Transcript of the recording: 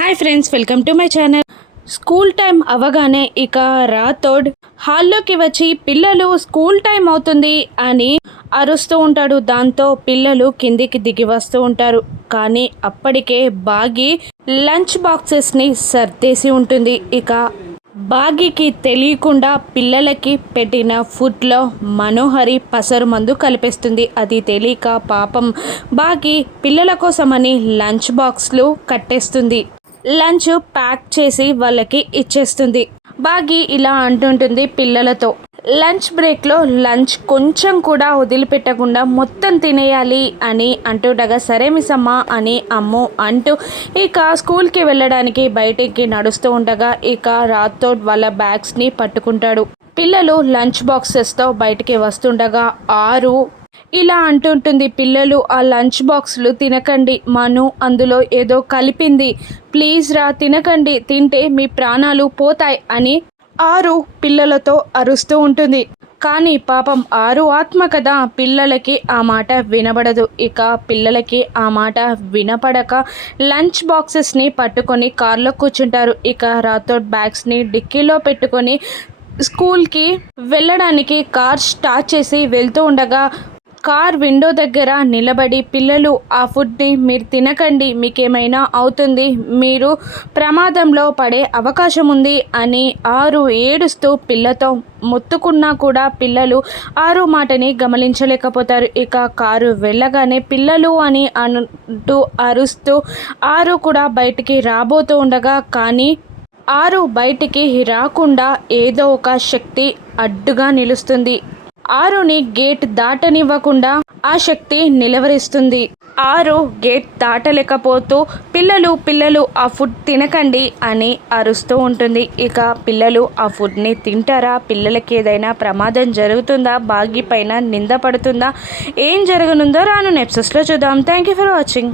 Hi friends, welcome to my channel. School time అవగానే ఇక రాథోడ్ హాల్లోకి వచ్చి పిల్లలు స్కూల్ టైం అవుతుంది అని అరుస్తూ ఉంటాడు. దాంతో పిల్లలు కిందికి దిగి వస్తూ ఉంటారు. కానీ అప్పటికే బాగి లంచ్ బాక్సెస్ని సర్దేసి ఉంటుంది. ఇక బాగీకి తెలియకుండా పిల్లలకి పెట్టిన ఫుడ్లో మనోహరి పసరు మందు కలిపేస్తుంది. అది తెలియక పాపం బాగి పిల్లల కోసమని లంచ్ బాక్స్లు కట్టేస్తుంది. లంచ్ ప్యాక్ చేసి వాళ్ళకి ఇచ్చేస్తుంది. బాగి ఇలా అంటుంటుంది పిల్లలతో, లంచ్ బ్రేక్లో లంచ్ కొంచెం కూడా వదిలిపెట్టకుండా మొత్తం తినేయాలి అని అంటుండగా, సరే మిస్ అమ్మ అని అమ్ము అంటూ ఇక స్కూల్కి వెళ్ళడానికి బయటికి నడుస్తూ ఉండగా ఇక రాథోడ్ వాళ్ళ బ్యాగ్స్ని పట్టుకుంటాడు. పిల్లలు లంచ్ బాక్సెస్తో బయటికి వస్తుండగా ఆరు ఇలా అంటుంటుంది, పిల్లలు ఆ లంచ్ బాక్స్లు తినకండి, మను అందులో ఏదో కలిపింది, ప్లీజ్ రా తినకండి, తింటే మీ ప్రాణాలు పోతాయి అని ఆరు పిల్లలతో అరుస్తూ ఉంటుంది. కానీ పాపం ఆరు ఆత్మ కదా, పిల్లలకి ఆ మాట వినబడదు. ఇక పిల్లలకి ఆ మాట వినపడక లంచ్ బాక్సెస్ని పట్టుకొని కార్లో కూర్చుంటారు. ఇక రాథోడ్ బ్యాగ్స్ని డిక్కీలో పెట్టుకొని స్కూల్కి వెళ్ళడానికి కార్ స్టార్ట్ చేసి వెళ్తూ ఉండగా కార్ విండో దగ్గర నిలబడి, పిల్లలు ఆ ఫుడ్ని మీరు తినకండి, మీకేమైనా అవుతుంది, మీరు ప్రమాదంలో పడే అవకాశం ఉంది అని ఆరు ఏడుస్తూ పిల్లతో మొత్తుకున్నా కూడా పిల్లలు ఆరు మాటని గమనించలేకపోతారు. ఇక కారు వెళ్ళగానే పిల్లలు అని అంటూ అరుస్తూ ఆరు కూడా బయటికి రాబోతూ ఉండగా, కానీ ఆరు బయటికి రాకుండా ఏదో ఒక శక్తి అడ్డుగా నిలుస్తుంది. ఆరుని గేట్ దాటనివ్వకుండా ఆ శక్తి నిలవరిస్తుంది. ఆరు గేట్ దాటలేకపోతూ పిల్లలు ఆ ఫుడ్ తినకండి అని అరుస్తూ ఉంటుంది. ఇక పిల్లలు ఆ ఫుడ్ని తింటారా, పిల్లలకి ఏదైనా ప్రమాదం జరుగుతుందా, బాగి పైన నింద పడుతుందా, ఏం జరగనుందో రాను ఎపిసోడ్స్లో చూద్దాం. Thank you for watching.